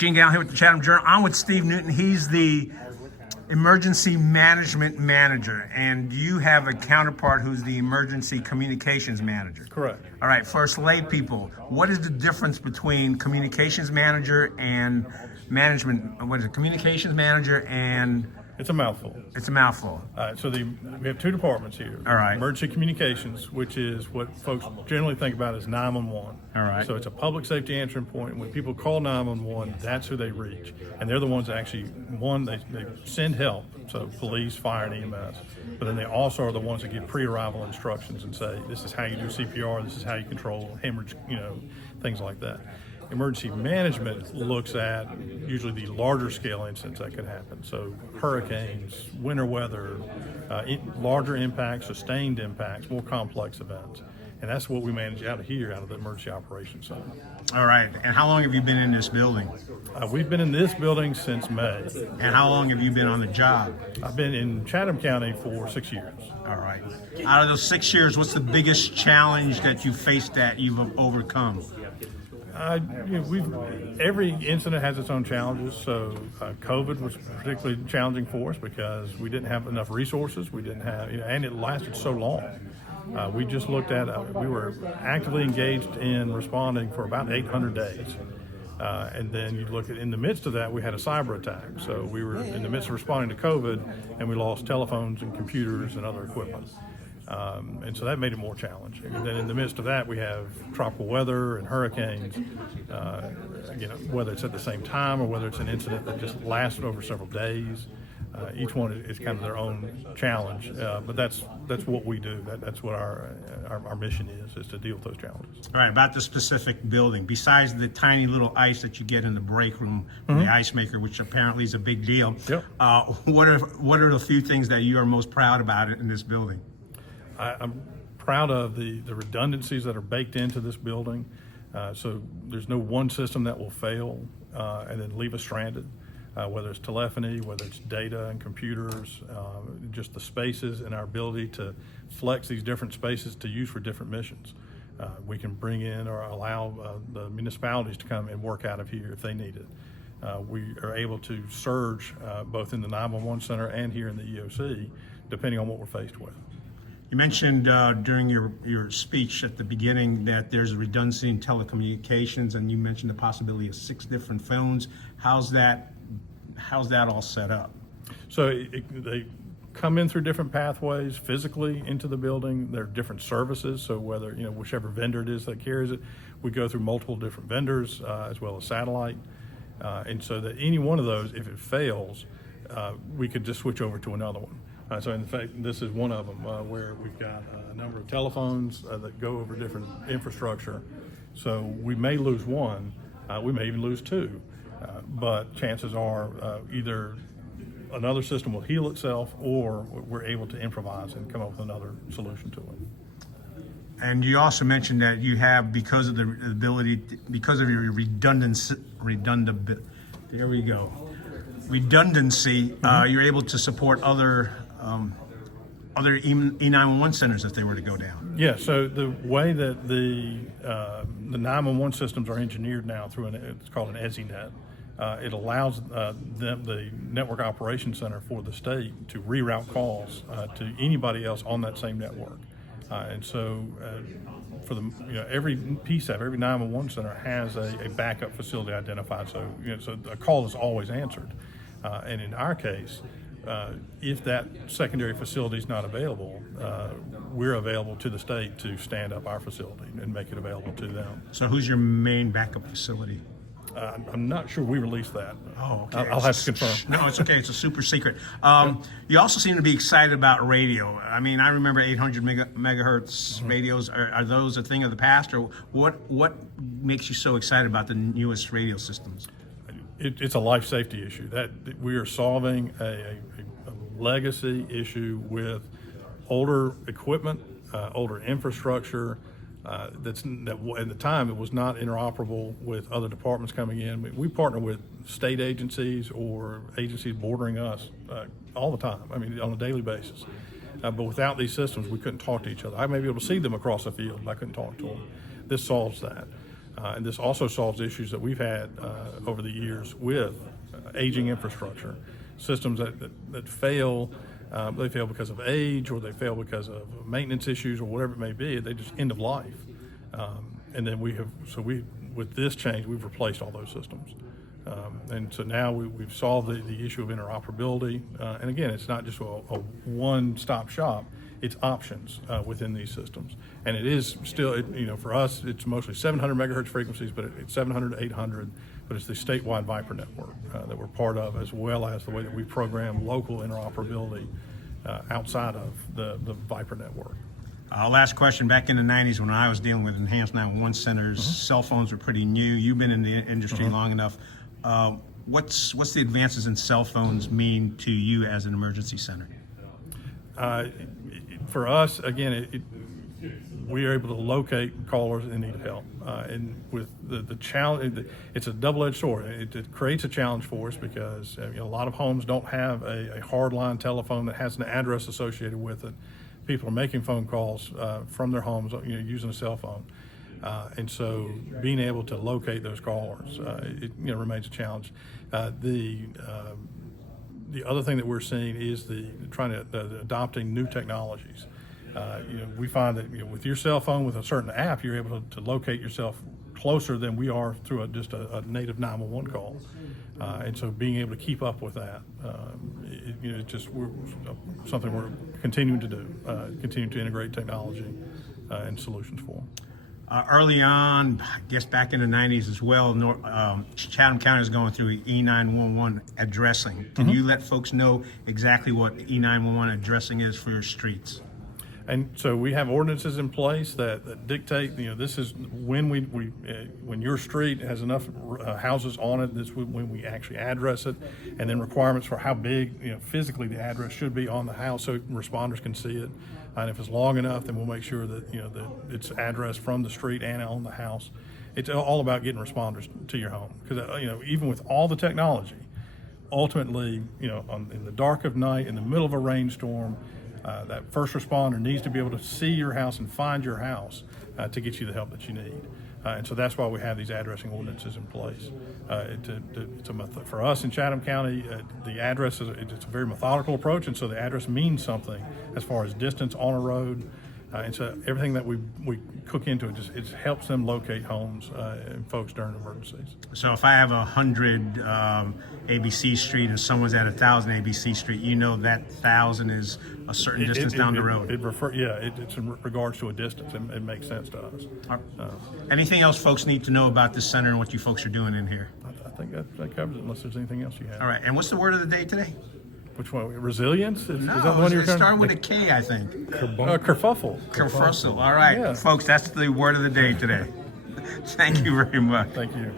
Gene Galin here with the Chatham Journal. I'm with Steve Newton. He's the Emergency Management Manager, and you have a counterpart who's the Emergency Communications Manager. Correct. All right, for us lay people, what is the difference between Communications Manager and Management? What is it? Communications Manager and... It's a mouthful. It's a mouthful. So we have two departments here. All right. Emergency communications, which is what folks generally think about as 911. All right. So it's a public safety answering point. When people call 911, that's who they reach. And they're the ones that actually, they send help, so police, fire, and EMS. But then they also are the ones that give pre-arrival instructions and say, this is how you do CPR, this is how you control hemorrhage, things like that. Emergency management looks at usually the larger scale incidents that could happen. So hurricanes, winter weather, larger impacts, sustained impacts, more complex events. And that's what we manage out of here, out of the Emergency Operations Center. All right. And how long have you been in this building? We've been in this building since May. And how long have you been on the job? I've been in Chatham County for 6 years. All right. Out of those 6 years, what's the biggest challenge that you faced that you've overcome? Every incident has its own challenges. So COVID was particularly challenging for us because we didn't have enough resources. We didn't have, and it lasted so long. We just looked at, we were actively engaged in responding for about 800 days. And then you look at, in the midst of that, we had a cyber attack. So we were in the midst of responding to COVID, and we lost telephones and computers and other equipment. And so that made it more challenging. And then in the midst of that, we have tropical weather and hurricanes, whether it's at the same time or whether it's an incident that just lasts over several days. Each one is kind of their own challenge, but that's what we do. That's what our mission is to deal with those challenges. All right, about the specific building, besides the tiny little ice that you get in the break room from the ice maker, which apparently is a big deal, yep. What are the few things that you are most proud about in this building? I'm proud of the redundancies that are baked into this building. So there's no one system that will fail and then leave us stranded, whether it's telephony, whether it's data and computers, just the spaces and our ability to flex these different spaces to use for different missions. We can bring in or allow the municipalities to come and work out of here if they need it. We are able to surge both in the 911 center and here in the EOC, depending on what we're faced with. You mentioned during your speech at the beginning that there's a redundancy in telecommunications, and you mentioned the possibility of 6 different phones. How's that all set up? So they come in through different pathways physically into the building. There are different services, so whether, whichever vendor it is that carries it, we go through multiple different vendors as well as satellite. And so that any one of those, if it fails, we could just switch over to another one. So in fact, this is one of them where we've got a number of telephones that go over different infrastructure. So we may lose one, we may even lose 2, but chances are either another system will heal itself or we're able to improvise and come up with another solution to it. And you also mentioned that you have, because of your redundancy, there we go. Redundancy, you're able to support other E911 centers if they were to go down. Yeah, so the way that the 911 systems are engineered now through it's called an EZNet. It allows the Network Operations Center for the state to reroute calls to anybody else on that same network. And so for every PSAP, every 911 center has a backup facility identified. So, so a call is always answered. And in our case, if that secondary facility is not available, we're available to the state to stand up our facility and make it available to them. So who's your main backup facility? I'm not sure we released that. Oh, okay. I'll have to confirm. No, it's okay. It's a super secret. You also seem to be excited about radio. I mean, I remember 800 megahertz radios. Are those a thing of the past, or what makes you so excited about the newest radio systems? It's a life safety issue that we are solving a legacy issue with older equipment, older infrastructure that at the time it was not interoperable with other departments coming in. We partner with state agencies or agencies bordering us all the time. I mean, on a daily basis. But without these systems, we couldn't talk to each other. I may be able to see them across the field, but I couldn't talk to them. This solves that. And this also solves issues that we've had over the years with aging infrastructure, systems that fail. They fail because of age, or they fail because of maintenance issues, or whatever it may be. They just end of life. And then with this change, we've replaced all those systems. And so now we've solved the issue of interoperability. And again, it's not just a one-stop shop. It's options within these systems. And it is still, for us, it's mostly 700 megahertz frequencies, but it's 700 to 800. But it's the statewide Viper network that we're part of, as well as the way that we program local interoperability outside of the Viper network. Last question. Back in the 90s, when I was dealing with enhanced 911 centers, cell phones were pretty new. You've been in the industry long enough. What's the advances in cell phones mean to you as an emergency center? For us, again, we are able to locate callers in need of help. And with the challenge, it's a double-edged sword. It creates a challenge for us because a lot of homes don't have a hardline telephone that has an address associated with it. People are making phone calls from their homes, using a cell phone. And so being able to locate those callers, it remains a challenge. The other thing that we're seeing is adopting new technologies. We find that with your cell phone, with a certain app, you're able to locate yourself closer than we are through just a native 911 call. And so being able to keep up with that, something we're continuing to do, continuing to integrate technology and solutions for. Early on, I guess back in the 90s as well, Chatham County is going through E911 addressing. Can you let folks know exactly what E911 addressing is for your streets? And so we have ordinances in place that dictate, this is when when your street has enough houses on it, this is when we actually address it, and then requirements for how big, physically the address should be on the house so responders can see it. And if it's long enough, then we'll make sure that, that it's addressed from the street and on the house. It's all about getting responders to your home. Because, even with all the technology, ultimately, in the dark of night, in the middle of a rainstorm, that first responder needs to be able to see your house and find your house to get you the help that you need. And so that's why we have these addressing ordinances in place. For us in Chatham County, the address it's a very methodical approach, and so the address means something as far as distance on a road. And so everything that we cook into it, it helps them locate homes and folks during emergencies. So if I have 100 ABC Street and someone's at 1,000 ABC Street, that 1,000 is a certain distance down the road. It's in regards to a distance. It makes sense to us. Anything else folks need to know about this center and what you folks are doing in here? I think that covers it, unless there's anything else you have. All right. And what's the word of the day today? Which one? Resilience? Is No, that the one it started with a K, I think. Kerfuffle. Kerfuffle. All right, Yeah. folks, that's the word of the day today. Thank you very much. Thank you.